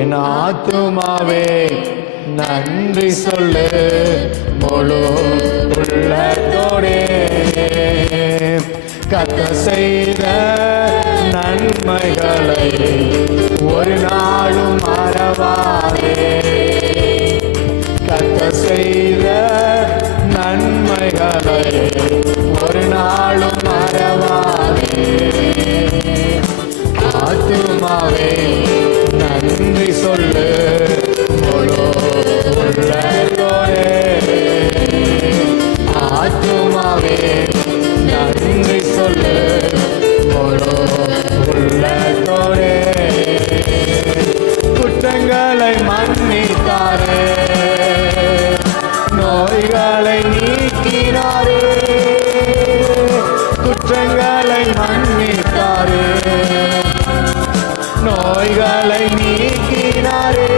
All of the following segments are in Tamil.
என் ஆத்துமாவே நன்றி சொல்லு முழு உள்ளத்தோடே. கர்த்தர் செய்த நன்மைகளை ஒரு நாளும் மறவாதே. கர்த்தர் செய்த நன்மைகளை ஒரு நாளும் மறவாதே. ஆத்துமாவே நன்றி சொல்லு முழு உள்ளத்தோடே. ஆத்துமாவே நன்றி சொல்லு முழு உள்ளத்தோடே. குற்றங்களை மன்னித்தாரே, நோய்களை நீக்கினாரே. குற்றங்களை மன்னித்தாரே, நோய்களை நீக்கினாரே.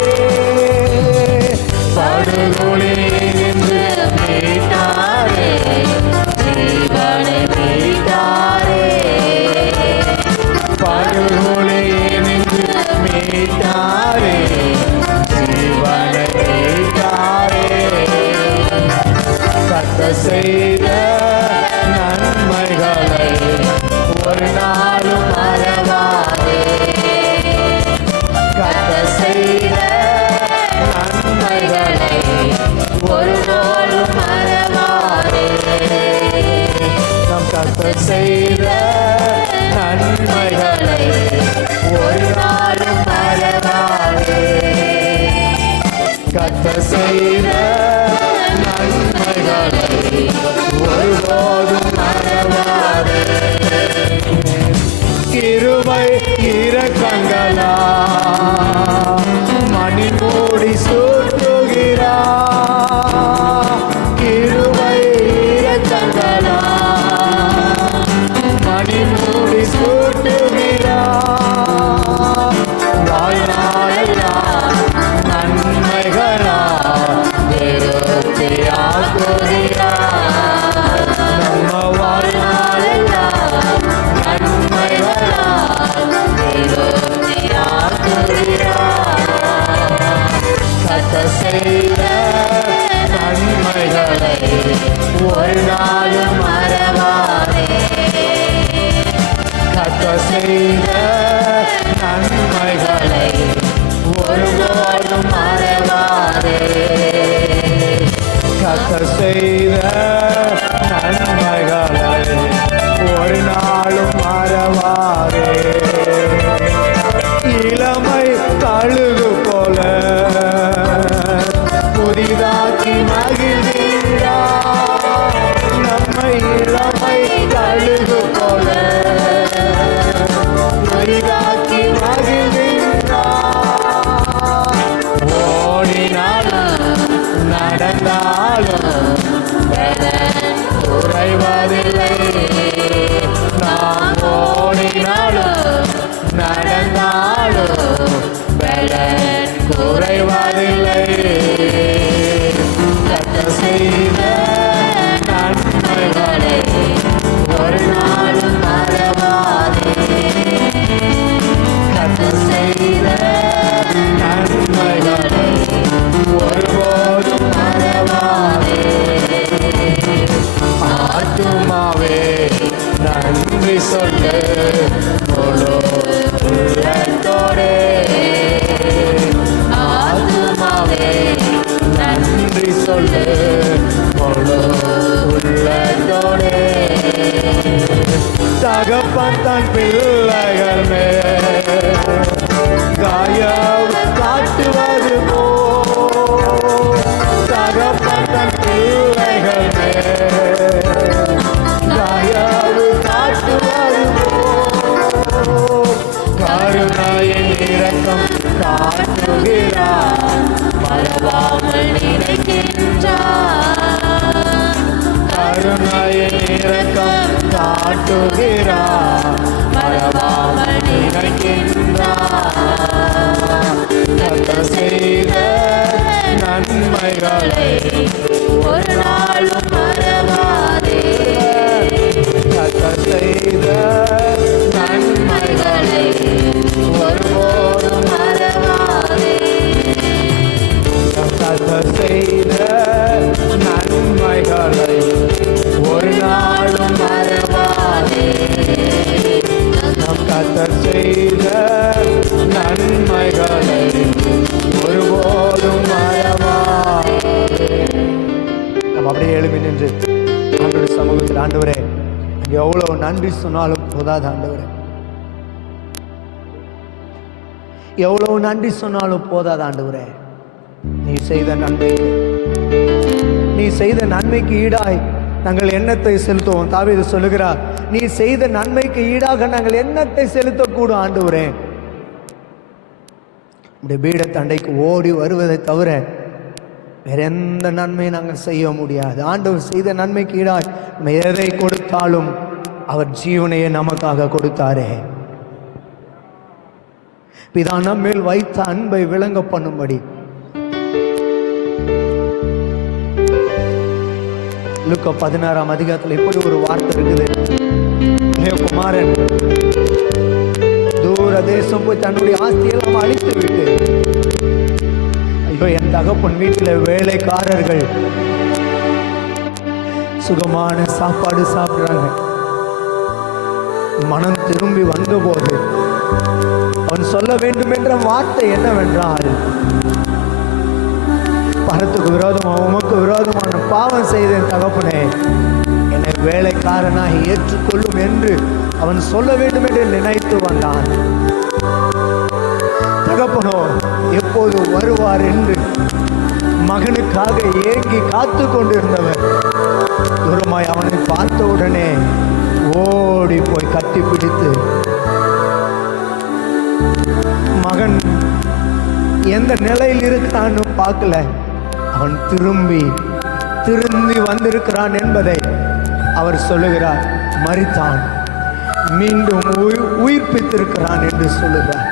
படுகொலியிலிருந்து மீட்டாரே, ஜீவனை மீட்டாரே. படுகொலியிலிருந்து மீட்டாரே, ஜீவனை மீட்டாரே. கர்த்தர் செய்த நன்மைகளை ஒரு நாளும் மறவாதே. கர்த்தர் செய்த நன்மைகளை ஒரு நாளும் மறவாதே. நம் கர்த்தர் செய்த நன்மைகளை ஒரு நாளும் மறவாதே. கர்த்தர் செய்த நன்மைகளை ஒருபோதும் மறவாதே. கிருபை இரக்கங்களா மணி மூடி சூட்டுகிறா. கிருபை இரக்கங்களா மணி மூடி சூட்டுகிறா. வாழ்நாளெல்லாம் நன்மைகளா திருப்தியாக்குகிறா. நம்ம வாழ்நாளெல்லாம் நன்மைகளா திருப்தியாக்குகிறா. கர்த்தர் செய்த நன்மைகளை ஒரு நாளும் மறவாதே. கர்த்தர் செய்த நன்மைகளை ஒருபோதும் மறவாதே. கர்த்தர் செய்த நன்மைகளை ஒரு நாளும் மறவாதே. இளமை கழுகு போல புதிதாக்கி மகிழ்கிறார். நம்மை இளமை கழுகு போல புதிதாக்கி மகிழ்கிறார். ஓடினாலும் நடந்தாலும் குறைவதில்லை. நாம் ஓடினாலும் நடந்தாலும் பலன் குறைவதில்லை. கர்த்தர் செய்த நன்மைகளை ஒரு நாளும் மறவாதே. கர்த்தர் செய்த நன்மைகளை ஒருபோதும் மறவாதே. ஆத்துமாவே நன்றி சொல்லு முழு உள்ளத்தோடே. ஆத்துமாவே நன்றி சொல்லு முழு உள்ளத்தோடே. தகப்பன் தன் பிள்ளைகள் மேல் காயம் காட்டுவது போல். தகப்பன் தன் பிள்ளைகள் மேல் காயம் காட்டுவது போல். கருணையின் இரக்கம் காட்டுகிறார், மறவாமல் நினைக்கின்றார். கருணையின் இரக்கம் காட்டுகிறார், மறவாமல் நினைக்கின்றார். கர்த்தர் செய்த நன்மைகளை ஒரு நாளும் மறவாதே. கர்த்தர் செய்த நன்மைகளை ஒருபோதும் மறவாதே. ஆண்டவரே, எவ்வளவு நன்றி சொன்னாலும் போதாது ஆண்டவரே, எவ்வளவு நன்றி சொன்னாலும் போதாது ஆண்டவரே. நீ செய்த நன்மைக்கு ஈடாய் நாங்கள் எண்ணத்தை செலுத்துவோம். தாவீது சொல்லுகிறார், நீ செய்த நன்மைக்கு ஈடாக நாங்கள் எண்ணத்தை செலுத்தக்கூடும் ஆண்டவரே. உடைய பீடத்தண்டைக்கு ஓடி வருவதை தவிர வேற எந்த நன்மையும் நாங்கள் செய்ய முடியாது. ஆண்டவர் செய்த நன்மைக்கு ஈடாய் நம்ம எதை கொடுத்தாலும் அவர் ஜீவனையே நமக்காக கொடுத்தாரே. பிதா நம்மேல் வைத்த அன்பை விளங்க பண்ணும்படி லூக்கா 16ஆம் அதிகாரத்தில் இப்படி ஒரு வார்த்தை இருக்குது. குமாரன் தூர தேசம் போய் தன்னுடைய ஆஸ்தியெல்லாம் அழித்து விட்டு, ஐயோ என் தகப்பன் வீட்டில் வேலைக்காரர்கள் சுகமான சாப்பாடு சாப்பிடுறாங்க. மனம் திரும்பி வந்தபோது அவன் சொல்ல வேண்டும் என்ற வார்த்தை என்னவென்றால், பரத்துக்கு விரோதமாக உமக்கு விரோதமான பாவம் செய்தேன் தகப்பனே, என்னை வேலைக்காரனாக ஏற்றுக்கொள்ளும் என்று அவன் சொல்ல வேண்டும் என்று நினைத்து வந்தான். தகப்பனோ எப்போது வருவார் என்று மகனுக்காக ஏங்கி காத்து கொண்டிருந்தவர் தூரமாய் அவனை பார்த்த உடனே ஓடி போய் கட்டி பிடித்து, மகன் எந்த நிலையில் இருக்கிறான்னு பார்க்கல, அவன் திரும்பி வந்திருக்கிறான் என்பதை அவர் சொல்லுகிறார். மரித்தான், மீண்டும் உயிர்ப்பித்திருக்கிறான் என்று சொல்லுகிறார்.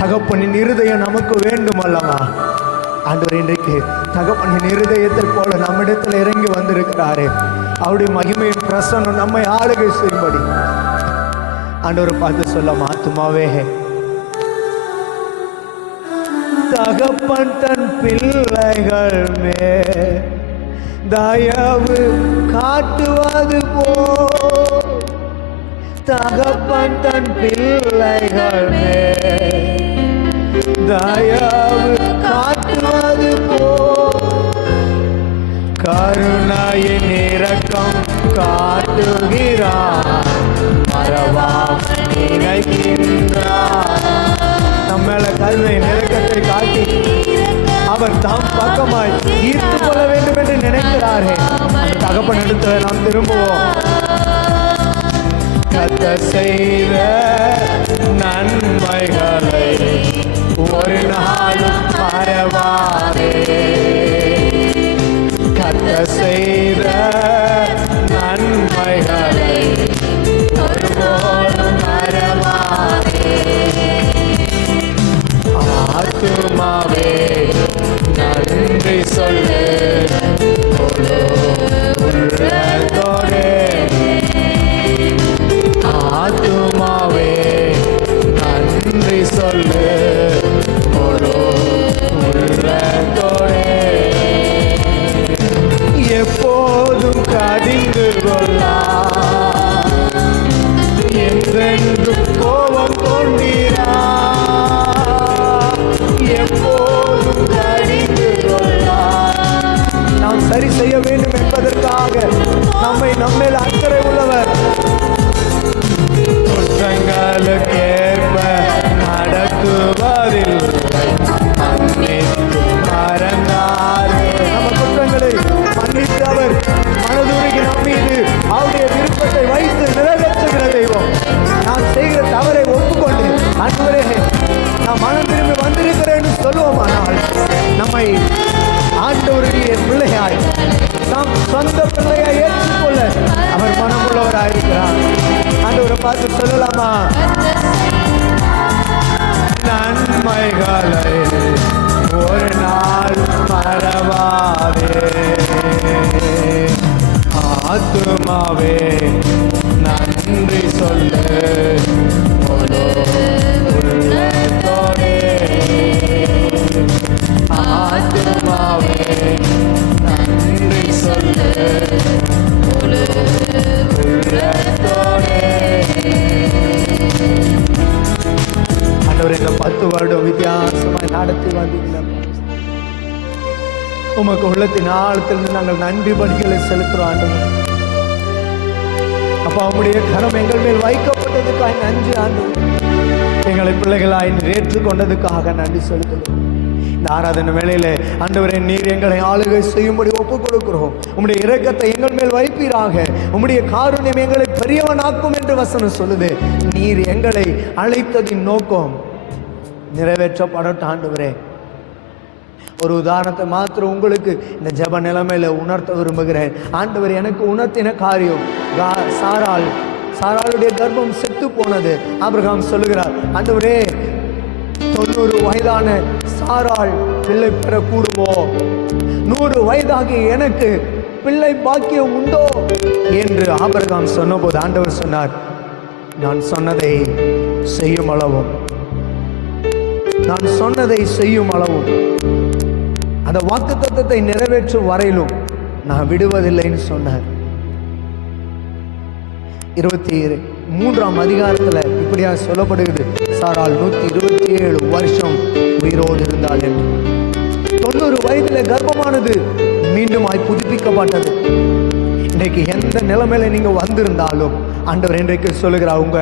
தகப்பனின் இருதயம் நமக்கு வேண்டும் அல்லவா? ஆண்டவர் இன்றைக்கு தகப்பனின் இருதயத்தை போல நம்மிடத்தில் இறங்கி வந்திருக்கிறாரே. அவருடைய மகிமையின் பிரசன்னம் நம்மை ஆளுகை செய்யும்படி ஆண்டவர் பார்த்து சொல்ல, ஆத்துமாவே தகப்பன் தன் பிள்ளைகள் மேல் தயவு காட்டுவது போல், தகப்பன் தன் பிள்ளைகள் மேல் தயவு காட்டுவது போல், கருணையின் இரக்கம் காட்டுகிறார், மறவாமல் நினைக்கின்றார். நம்ம மேல கருணை இரக்கத்தை காட்டி அவர் தாம் பக்கமாய் ஈர்த்து கொள்ள வேண்டும் என்று நினைக்கிறாரே. தகப்பன் எடுத்து நாம் திரும்புவோம். கர்த்தர் செய்த நன்மைகளை ஒரு நாளும் மறவாதே, கர்த்தர் செய்த நன்மைகளை ஒருபோதும் மறவாதே. ஆத்துமாவே நன்றி சொல்லு, உள்ளத்தோடே. ஆத்துமாவே நன்றி சொல்லு, உள்ளத்தோடே. எப்போதும் கடிந்து கொள்ளா, என்றென்றும் கோபம் கொண்டீரா, எப்போதும் கடிந்து கொள்ளா. நாம் சரி செய்ய வேண்டும் என்பதற்காக நம்மேல் அக்கறை உள்ளவர். குற்றங்களுக்கேற்ப நடத்துவதில்லை, மன்னித்து மறந்தாரே. நம்ம குற்றங்களை மன்னித்து அவர் மனதுருகி நம் மீது அவருடைய விருப்பத்தை வைத்து நிறைவேற்றுகிற தெய்வம். நான் செய்கிற தவறை ஒப்புக்கொண்டு, ஆண்டவரே நான் மனம் திரும்பி வந்திருக்கிறேன்னு சொல்லுவோமானால், நம்மை ஆண்டவருடைய பிள்ளையாய் நாம் சொந்த பிள்ளையாய் ஏற்றுக்கொள்ள அவர் மனமுள்ளவராயிருக்கிறார். ஆண்டவரை பார்த்து சொல்லலாமா? நன்மைகளை ஒரு நாள் மறவாதே, ஆத்துமாவே நன்றி சொல்லு, உள்ளத்தோடே. ஆத்துமாவே நன்றி சொல்லு, உள்ளத்தோடே. ஆண்டவரே, இந்த 10 வருடம் வித்தியாசமாய் நடத்தி வந்தீங்களா? உமக்கு உள்ளத்தின் ஆழத்திலிருந்து நாங்கள் நன்றி பலிகளை செலுத்துறோம் ஆண்டவர். அப்பா உம்முடைய கரம் எங்கள் மேல் வைக்கப்பட்டதுக்காக நன்றி ஆண்டவரே. எங்களை பிள்ளைகளாய் நீர் ஏற்றுக்கொண்டதுக்காக நன்றி செலுத்துகிறோம். இந்த ஆராதனை வேளையில ஆண்டவரே நீர் எங்களை ஆளுகை செய்யும்படி ஒப்புக் கொடுக்கிறோம். உம்முடைய இரக்கத்தை எங்கள் மேல் வைப்பீராக. உம்முடைய காருண்யம் எங்களை பெரியவனாக்கும் என்று வசனம் சொல்லுது. நீர் எங்களை அழைத்ததின் நோக்கம் நிறைவேற்றப்படட்டும் ஆண்டவரே. ஒரு உதாரணத்தை மாத்திரம் உங்களுக்கு இந்த ஜெப நிலைமையில உணர்த்த விரும்புகிறேன். ஆண்டவர் எனக்கு உணர்த்தின காரியம், சாராளுடைய கர்ப்பம் செத்து போனது. ஆபிரகாம் சொல்லுகிறார், ஆண்டவரே 90 வயதான சாராள் பிள்ளை பெற கூடுமோ? 100 வயதாகி எனக்கு பிள்ளை பாக்கியம் உண்டோ என்று ஆபிரகாம் சொன்னபோது ஆண்டவர் சொன்னார், நான் சொன்னதை செய்யும் அளவும், நான் சொன்னதை செய்யும் அளவும், அந்த வாக்குத்தத்தத்தை நிறைவேற்றும் வரையிலும் நான் விடுவதில்லைன்னு சொன்னார். 23ஆம் அதிகாரத்தில் இப்படியா சொல்லப்படுகிறது, சாரால் 127 வருஷம் உயிரோடு இருந்தாள் என்று. 90 வயதில் கர்ப்பமானது மீண்டும் புதுப்பிக்கப்பட்டது. இன்றைக்கு எந்த நிலைமையில நீங்க வந்திருந்தாலும் ஆண்டவர் இன்றைக்கு சொல்லுகிறார், உங்க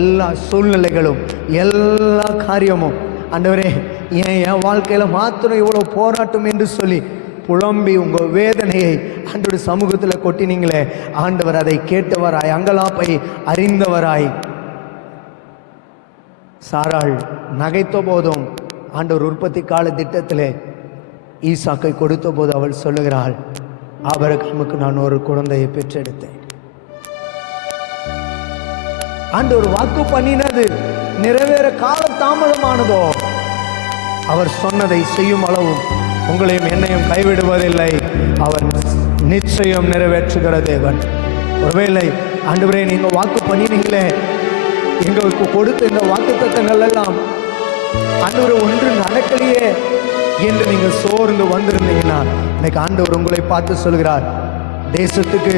எல்லா சூழ்நிலைகளும் எல்லா காரியமும் ஆண்டவரே என் வாழ்க்கையில மாத்திரம் இவ்வளவு போராட்டம் என்று சொல்லி புலம்பி உங்க வேதனையை ஆண்டவர் சமூகத்தில் கொட்டினீங்களே, ஆண்டவர் அதை கேட்டவராய் அங்கலாப்பை அறிந்தவராய். சாராள் நகைத்த போதும் ஆண்டவர் உற்பத்தி கால திட்டத்திலே ஈசாக்கை கொடுத்த போது அவள் சொல்லுகிறாள், ஆபிரகாமுக்கு நான் ஒரு குழந்தையை பெற்றெடுத்தேன். ஆண்டவர் வாக்கு பண்ணினது நிறைவேற கால தாமதமானதோ, அவர் சொன்னதை செய்யும் அளவும் உங்களையும் என்னையும் கைவிடுவதில்லை. அவர் நிச்சயம் நிறைவேற்றுகிற தேவன். ஒருவேளை ஆண்டவரே நீங்க வாக்கு பண்ணினீங்களே, எங்களுக்கு கொடுத்த இந்த வாக்கு தத்தங்கள் எல்லாம் ஆண்டவர் ஒன்று நடக்கலையே என்று நீங்க சோர்ந்து வந்திருந்தீங்கன்னா, இன்னைக்கு ஆண்டவர் உங்களை பார்த்து சொல்கிறார், தேசத்துக்கு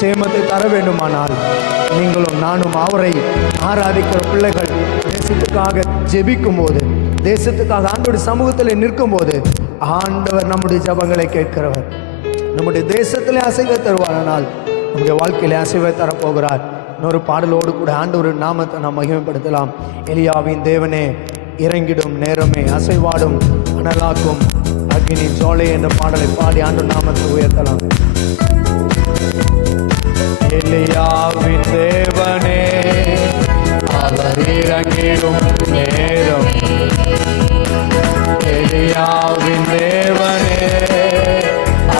சேமத்தை தர வேண்டுமானால் நீங்களும் நானும் அவரை ஆராதிக்கிற பிள்ளைகள் தேசத்துக்காக ஜெபிக்கும் போது, தேசத்துக்காக ஆண்டோட சமூகத்தில் நிற்கும் போது ஆண்டவர் நம்முடைய ஜபங்களை கேட்கிறவர். நம்முடைய தேசத்திலே அசைவை தருவாரானால் நம்முடைய வாழ்க்கையிலே அசைவை தரப்போகிறார். இன்னொரு பாடலோடு கூட ஆண்டவர் நாமத்தை நாம் மகிமைப்படுத்தலாம். எலியாவின் தேவனே இறங்கிடும் நேரமே, அசைவாடும் அனலாக்கும் அக்னி ஜோலை என்ற பாடலை பாடி ஆண்டவர் நாமத்தை உயர்த்தலாம். எலியாவின் தேவனே அவர் இறங்கிடும் நேரம், எலியாவின் தேவனே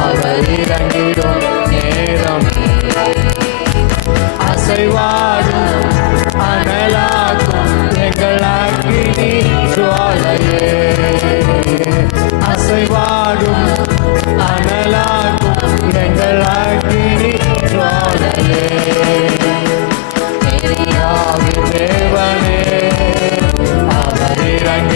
அவர் இறங்கிடும் நேரம், அசைவாடும் அனலாக்கும் எங்கள் அக்கினி ஜுவாலையே, அசைவாடும் அனலாக்கும் எங்கள் அக்கினி ஜுவாலையே. எலியாவின் தேவனே அவர் இறங்கி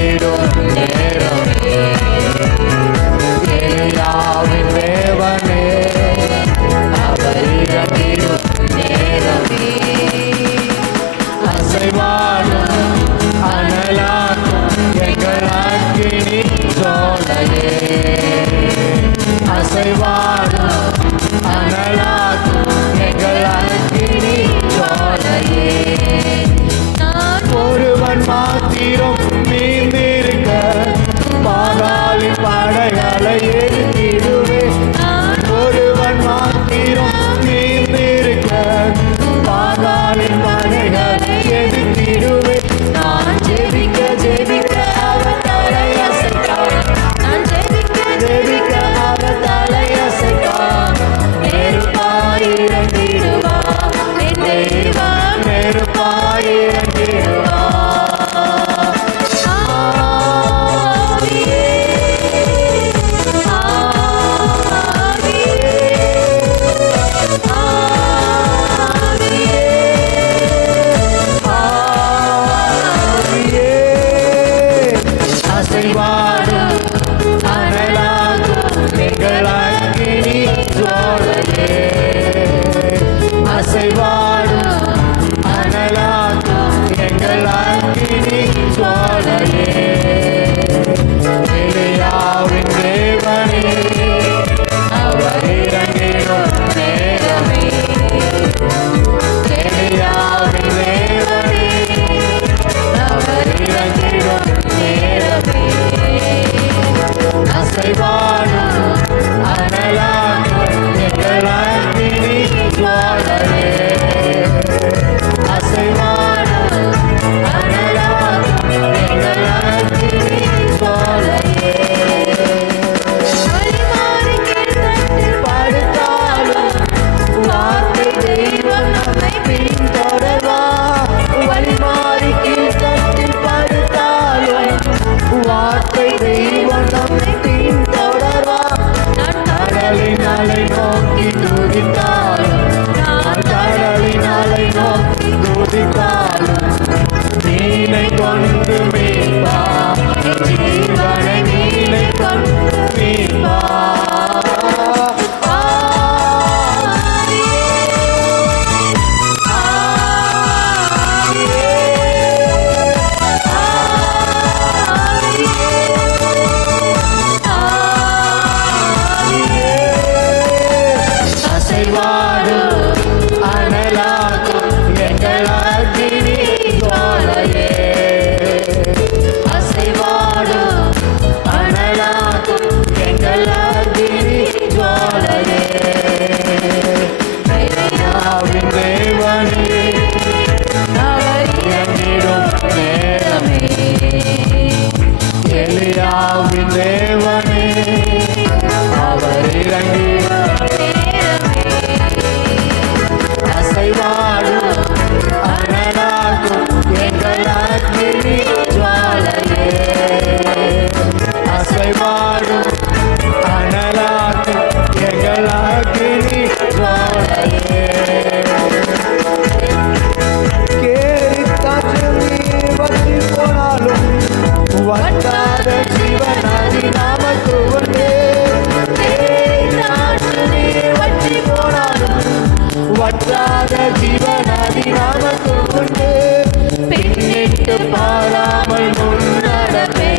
வார்த்தை தெய்வம் நம்மை பின்தொடர்வா. கடலின் அலை நோக்கி துதித்தாலும், நான் கடலின் அலை நோக்கி துதித்தாலும், நீனை கொண்டு மீட்பா, என் ஜீவனை நீனை கொண்டு மீட்பா. எலியாவின் தேவனே, அவர் இறங்கிடும் அசைவாடும் அனலாகும் எங்கள் அக்கினி ஜுவாலையே. அசைவாடும் அனலாகும் எங்கள் அக்கினி ஜுவாலையே. கேரிக்காற்று நீர் வற்றி போனாலும் வற்றாத ஜீவநதி நமக்கு உண்டு. கேரிக்காற்று நீர் வற்றி போனாலும் வற்றாத ஜீவநதி நமக்கு உண்டு. பின்னிட்டு பாராமல் முன்னடப்பே,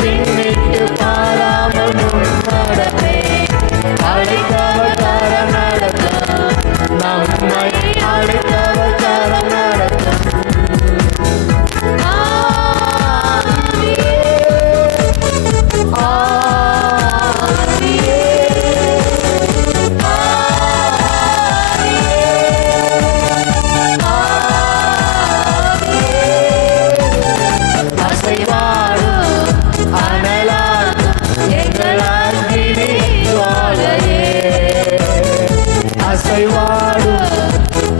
பின்னிட்டு பாராமல் முன்னடப்பே. அழைத்தவர் கரம் நடத்தும், நம்மை அழைத்தவர் கரம் நடத்தும். அசைவாடும்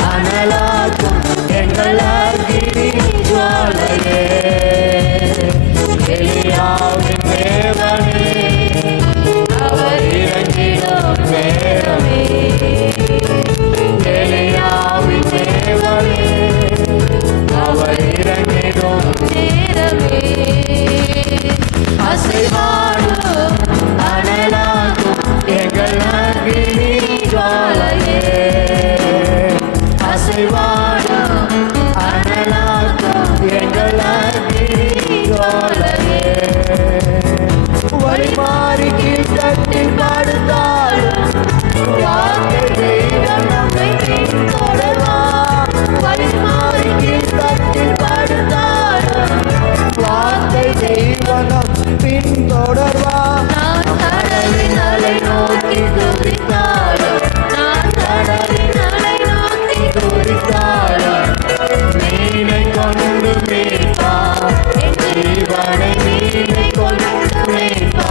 அனலாகும் எங்கள் அக்கினி ஜுவாலையே. எலியாவின் தேவனே, அவர் இறங்கிடும் நேரமே. எலியாவின் தேவனே, அவர் இறங்கிடும் நேரமே. அசைவாடும் அனலாகும் எங்கள் அக்கினி ஜுவாலையே. அசைவாடும் அனலாகும் எங்கள் அக்கினி ஜுவாலையே. வழிமாறி கீழ்த்தட்டில் பாடுத்தாலும், வார்த்தை தெய்வம் நம்மை பின்தொடர்வா. வழிமாறி கீழ்த்தட்டில் பாடுத்தாலும், வார்த்தை தெய்வம் நம் பின்தொடர்வா. நான் கடலின் அலை நோக்கி துதித்தாலும், நான் கடலின் அலை நோக்கி துதித்தாலும், நீனை கொண்டு மீட்பா, என் ஜீவனை நீனை கொண்டு மீட்பா.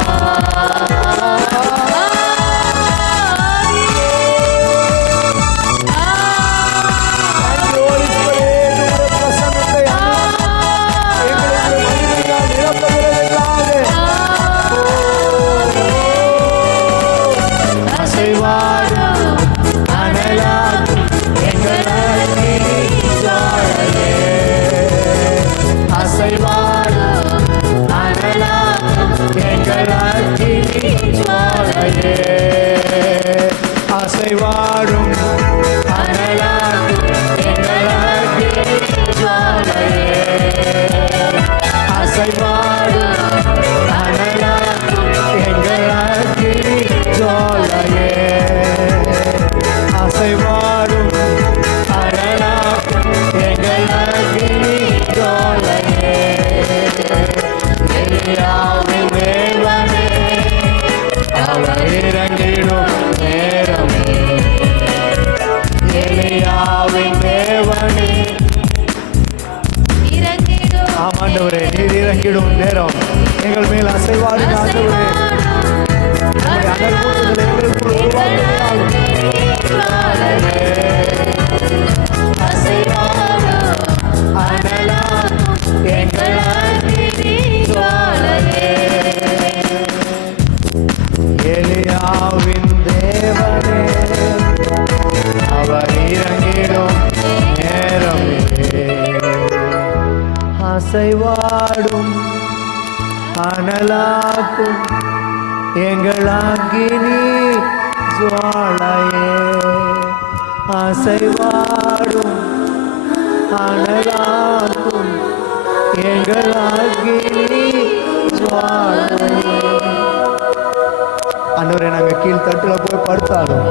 அசைவாடும் அனலாகும் எங்கள் அக்கினி ஜுவாலையே. அசைவாடும் அனலாகும் எங்கள் அக்கினி ஜுவாலையே. அசைவாடும் அனலாகும் எங்கள் அக்கினி ஜுவாலையே. எலியாவின் தேவனே, அவர் இறங்கிடும் நேரமே. எலியாவின் தேவனே, ஆமாண்டவரே, நீர் இறங்கிடும் நேரம் எங்கள் மேல் அசைவாடும் ஆண்டவரே. உம்முடைய அனல் மூட்டுதல் எங்களுக்குள் உருவாக்குவதாலும் அசைவாடும் அனலாகும் எங்கள் அக்கினி ஜுவாலையே. அனலாக்கும் எங்கள் அக்கினி ஜுவாலையே அசைவாடும் அனலாக்கும் எங்கள் அக்கினி ஜுவாலையே. ஆண்டவரே, நாங்க கீழ் தட்டுல போய் படுத்தாலும்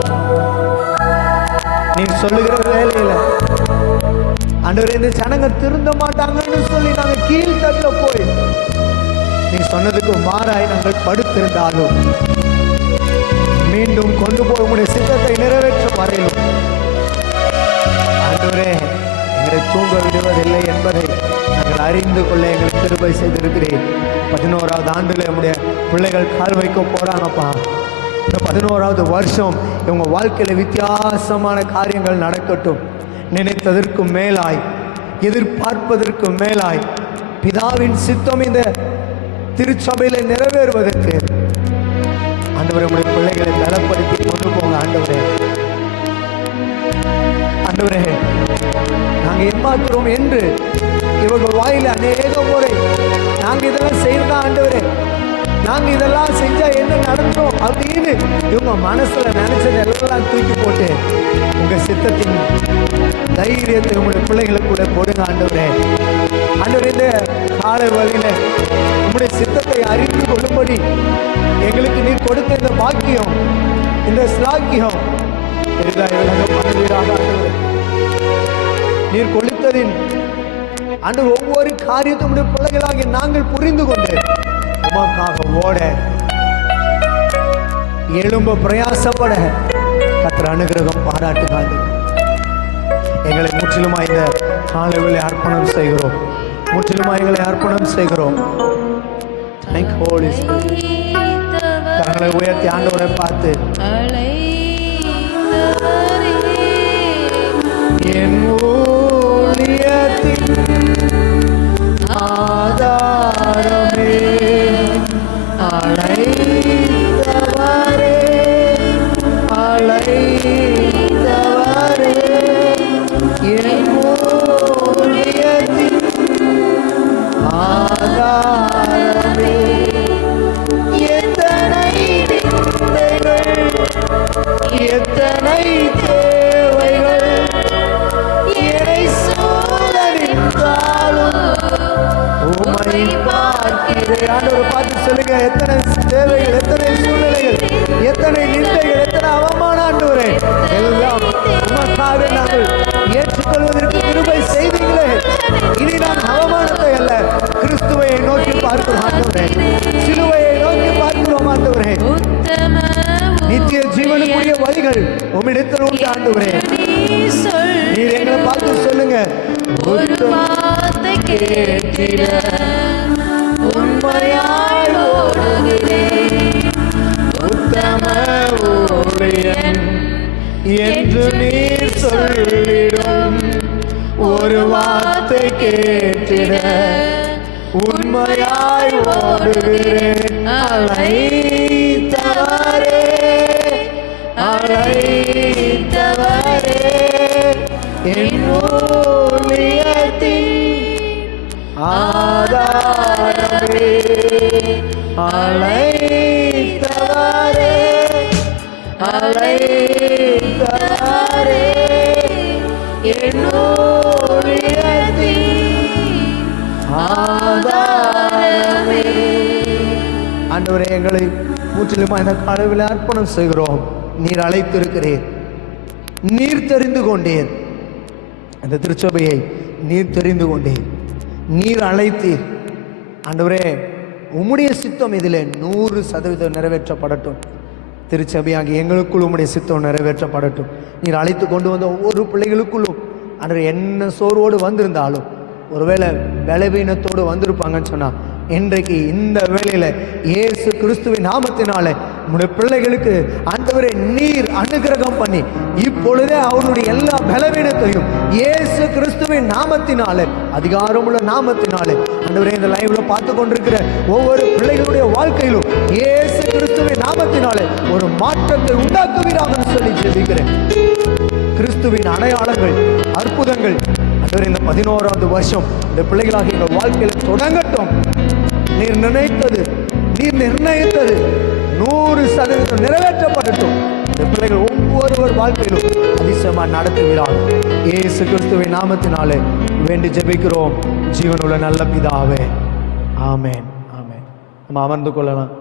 நீ சொல்லுகிற வேலையில ஆண்டவரே இந்த ஜனங்க திருந்த மாட்டாங்கன்னு சொல்லி நாங்க கீழ் தட்டுல போய் நீ சொன்னதுக்கு மாறாய் நாங்கள் படுத்திருந்தாலும் மீண்டும் கொண்டு போய் உங்களுடைய சித்தத்தை நிறைவேற்றும் வரையிலும் ஆண்டவரே எங்களை தூங்க விடுவதில்லை என்பதை நாங்கள் அறிந்து கொள்ள எங்களுக்கு கிருபை செய்திருக்கிறேன். 11வது ஆண்டுல நம்முடைய பிள்ளைகள் கால் வைக்க போறாங்கப்பா. இந்த 11வது வருஷம் இவங்க வாழ்க்கையில வித்தியாசமான காரியங்கள் நடக்கட்டும். நினைத்ததற்கு மேலாய், எதிர்பார்ப்பதற்கு மேலாய் பிதாவின் சித்தம் இந்த திருச்சபையில நிறைவேறுவதற்கு ஆண்டவரே உடைய பிள்ளைகளை பலப்படுத்தி கொண்டு போங்க. ஆண்டவரே, ஆண்டவரே நாங்க ஏமாத்துறோம் என்று இவர்கள் வாயில அநேக முறை நாங்க இதெல்லாம் செய்யறதா ஆண்டவரே, நாங்க இதெல்லாம் செஞ்சா என்ன நடந்தோம் அப்படின்னு இவங்க மனசுல நினைச்சதெல்லாம் தூக்கி போட்டு உங்க சித்தத்தின் தைரியத்தை உங்களுடைய பிள்ளைகளுக்கு கூட கொடுங்க ஆண்டவரே. ஆண்டவரே, இந்த காலை வழியில உங்களுடைய சித்தத்தை அறிந்து கொள்ளும்படி எங்களுக்கு நீர் கொடுத்த இந்த பாக்கியம், இந்த ஸ்லாக்கியம் பெரிதாய் விளங்க பண்ணுவீராக ஆண்டவரே. நீர் கொடுத்ததின் ஆண்டு ஒவ்வொரு காரியத்துடைய பிள்ளைகளாகி நாங்கள் புரிந்து கொண்டு உமக்காக ஓட எழும்ப பிரயாசப்பட கர்த்தர் அனுகிரகம் பாராட்டுகிறாங்க. எங்களை முற்றிலுமா இந்த காலையிலே அர்ப்பணம் செய்கிறோம், முற்றிலுமா எங்களை அர்ப்பணம் செய்கிறோம். கரங்களை உயர்த்தி ஆண்டவரை பார்த்து என் ஊழியத்தின் ஆதாரமே அழைத்தவரே, அழைத்தவரே என் ஊழியத்தின் ஆதாரமே. எத்தனை நிந்தைகள், எத்தனை தேவைகள் என்னை சூழலிட்டாலும் உம்மை பார்க்கிறேன். ஆண்டவரை பார்த்து சொல்லுங்க, எத்தனை தேவைகள், எத்தனை சூழ்நிலைகள், எத்தனை நிந்தைகள், எத்தனை அவமானம் ஆண்டவரே, எல்லாம் உமக்காக நாங்கள் ஏற்றுக்கொள்வதற்கு கிருபை செய்தீங்களே. இனி நான் அவமானத்தை அல்ல, கிறிஸ்துவை நோக்கி பார்க்கிறோம் ஆண்டவரே, சிலுவையை நோக்கி பார்க்கிறோம் ஆண்டவரே. நித்திய ஜீவனுக்குரிய வழிகள் உம்மிடத்தில் உண்டு ஆண்டவரே. நீர் எங்களை பார்த்து சொல்லுங்க, ஒரு வார்த்தை கேட்டிட உண்மையாய் ஓடுகிறேன், உத்தம ஊழியன் என்று நீர் சொல்லிடும். ஒரு வார்த்தை கேட்டிட உண்மையாய் ஓடுகிறேன். அழைத்தவரே, அழைத்தவரே என் ஊழியத்தின் ஆதாரமே, அழைத்தவரே, அழைத்தவரே என் ஊழியத்தின் ஆதாரமே. ஆண்டவரே, எங்களை முற்றிலுமா இந்த கடவுளை அர்ப்பணம் செய்கிறோம். நீர் அழைத்திருக்கிறீர், நீர் தெரிந்து கொண்டீர், அந்த திருச்சபையை நீர் தெரிந்து கொண்டீர், நீர் அழைத்தீர். ஆண்டவரே, உம்முடைய சித்தம் இதில் 100% நிறைவேற்றப்படட்டும். திருச்சபையாகி எங்களுக்குள் உம்முடைய சித்தம் நிறைவேற்றப்படட்டும். நீர் அழைத்து கொண்டு வந்த ஒவ்வொரு பிள்ளைகளுக்குள்ளும் ஆண்டவரே என்ன சோர்வோடு வந்திருந்தாலும், ஒருவேளை பலவீனத்தோடு வந்திருப்பாங்கன்னு சொன்னா, இன்றைக்கு இந்த வேளையில இயேசு கிறிஸ்துவின் நாமத்தினாலே நம்முடைய பிள்ளைகளுக்கு ஆண்டவரே நீர் அனுகிரகம் பண்ணி இப்பொழுதே அவருடைய எல்லா பலவீனத்தையும் இயேசு கிறிஸ்துவின் நாமத்தினாலே, அதிகாரமுள்ள நாமத்தினாலே ஆண்டவரே இந்த லைவ்ல பார்த்து கொண்டிருக்கிற ஒவ்வொரு பிள்ளைகளுடைய வாழ்க்கையிலும் இயேசு கிறிஸ்துவின் நாமத்தினாலே ஒரு மாற்றத்தை உண்டாக்குவீராக சொல்லி ஜெபிக்கிறேன். கிறிஸ்துவின் அடையாளங்கள், அற்புதங்கள் ஆண்டவரே இந்த 11வது வருஷம் இந்த பிள்ளைகளாக எங்கள் வாழ்க்கையில் தொடங்கட்டும். நீர் நினைத்தது, நீர் நிர்ணயித்தது 100% நிறைவேற்றப்படட்டும். இந்த பிள்ளைகள் ஒவ்வொருவர் வாழ்க்கையிலும் அதிசயமா நடத்துகிறார். இயேசு கிறிஸ்துவின் நாமத்தினாலே வேண்டி ஜெபிக்கிறோம் ஜீவனுள்ள நல்ல பிதாவே. ஆமென். ஆமென். நம்ம அமர்ந்து கொள்ளலாம்.